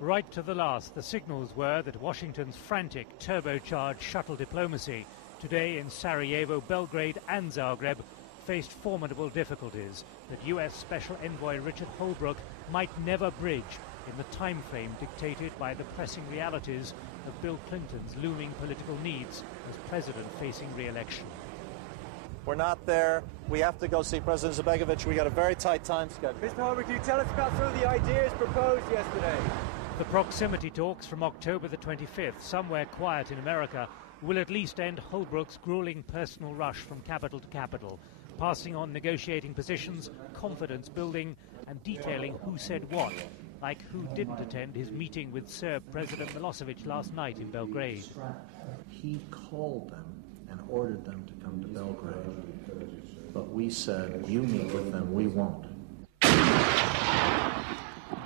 Right to the last, the signals were that Washington's frantic, turbocharged shuttle diplomacy today in Sarajevo, Belgrade and Zagreb faced formidable difficulties that US Special Envoy Richard Holbrooke might never bridge in the time frame dictated by the pressing realities of Bill Clinton's looming political needs as president facing re-election. We're not there. We have to go see President Izetbegovic. We got a very tight time schedule. Mr. Holbrooke, can you tell us about some of the ideas proposed yesterday? The proximity talks from October the 25th, somewhere quiet in America, will at least end Holbrooke's grueling personal rush from capital to capital, passing on negotiating positions, confidence building, and detailing who said what, like who didn't attend his meeting with Serb President Milosevic last night in Belgrade. He called them and ordered them to come to Belgrade, but we said, you meet with them, we won't.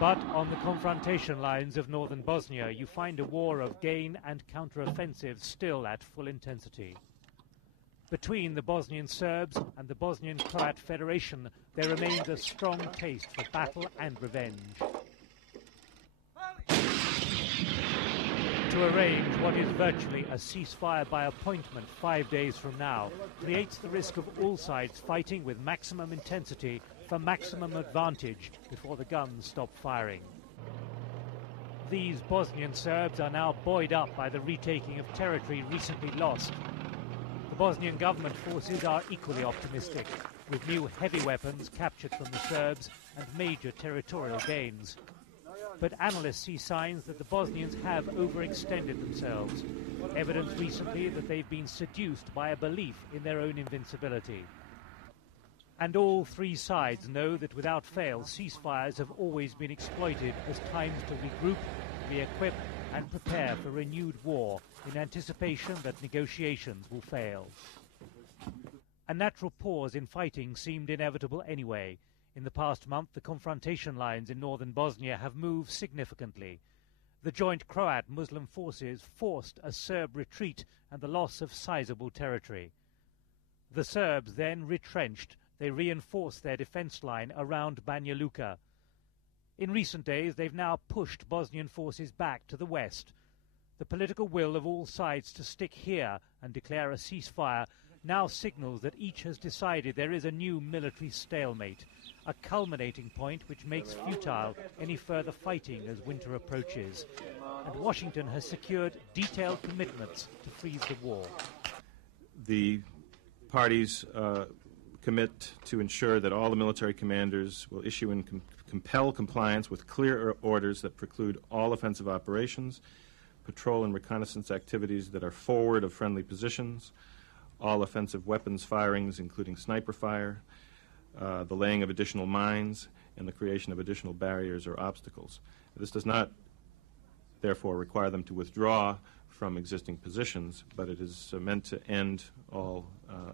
But on the confrontation lines of northern Bosnia, you find a war of gain and counter-offensive still at full intensity. Between the Bosnian Serbs and the Bosnian Croat Federation, there remains a strong taste for battle and revenge. To arrange what is virtually a ceasefire by appointment 5 days from now creates the risk of all sides fighting with maximum intensity for maximum advantage before the guns stop firing. These Bosnian Serbs are now buoyed up by the retaking of territory recently lost. The Bosnian government forces are equally optimistic, with new heavy weapons captured from the Serbs and major territorial gains. But analysts see signs that the Bosnians have overextended themselves, evidence recently that they've been seduced by a belief in their own invincibility. And all three sides know that without fail, ceasefires have always been exploited as times to regroup, re-equip and prepare for renewed war in anticipation that negotiations will fail. A natural pause in fighting seemed inevitable anyway. In the past month, the confrontation lines in northern Bosnia have moved significantly. The joint Croat-Muslim forces forced a Serb retreat and the loss of sizable territory. The Serbs then retrenched. They reinforced their defense line around Banja Luka. In recent days, they've now pushed Bosnian forces back to the west. The political will of all sides to stick here and declare a ceasefire now signals that each has decided there is a new military stalemate, a culminating point which makes futile any further fighting as winter approaches. And Washington has secured detailed commitments to freeze the war. The parties commit to ensure that all the military commanders will issue and compel compliance with clear orders that preclude all offensive operations, patrol and reconnaissance activities that are forward of friendly positions, all offensive weapons firings, including sniper fire, the laying of additional mines, and the creation of additional barriers or obstacles. This does not, therefore, require them to withdraw from existing positions, but it is meant to end all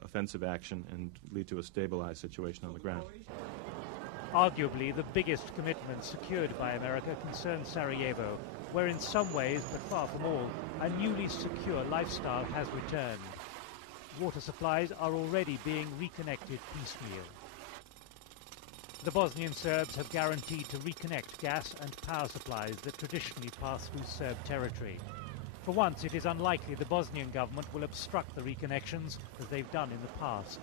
offensive action and lead to a stabilized situation on the ground. Arguably, the biggest commitment secured by America concerns Sarajevo, where in some ways, but far from all, a newly secure lifestyle has returned. Water supplies are already being reconnected piecemeal. The Bosnian Serbs have guaranteed to reconnect gas and power supplies that traditionally pass through Serb territory. For once, it is unlikely the Bosnian government will obstruct the reconnections as they've done in the past.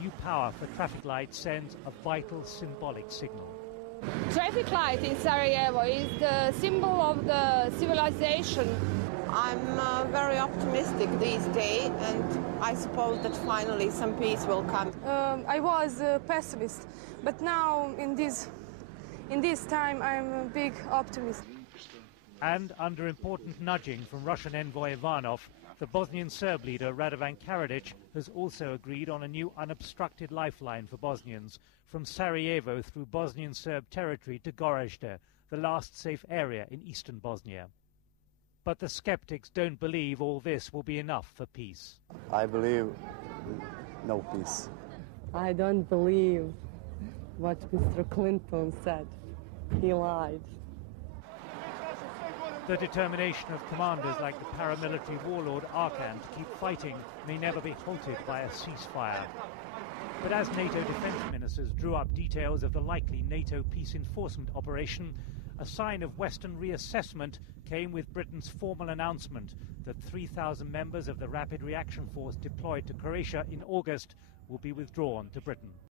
New power for traffic lights sends a vital symbolic signal. Traffic light in Sarajevo is the symbol of the civilization. I'm very optimistic these days, and I suppose that finally some peace will come. I was a pessimist, but now in this time I'm a big optimist. And under important nudging from Russian envoy Ivanov, the Bosnian Serb leader Radovan Karadzic has also agreed on a new unobstructed lifeline for Bosnians from Sarajevo through Bosnian Serb territory to Gorazde, the last safe area in eastern Bosnia. But the skeptics don't believe all this will be enough for peace. I believe no peace. I don't believe what Mr. Clinton said. He lied. The determination of commanders like the paramilitary warlord Arkan to keep fighting may never be halted by a ceasefire. But as NATO defense ministers drew up details of the likely NATO peace enforcement operation, A sign of Western reassessment came with Britain's formal announcement that 3,000 members of the Rapid Reaction Force deployed to Croatia in August will be withdrawn to Britain.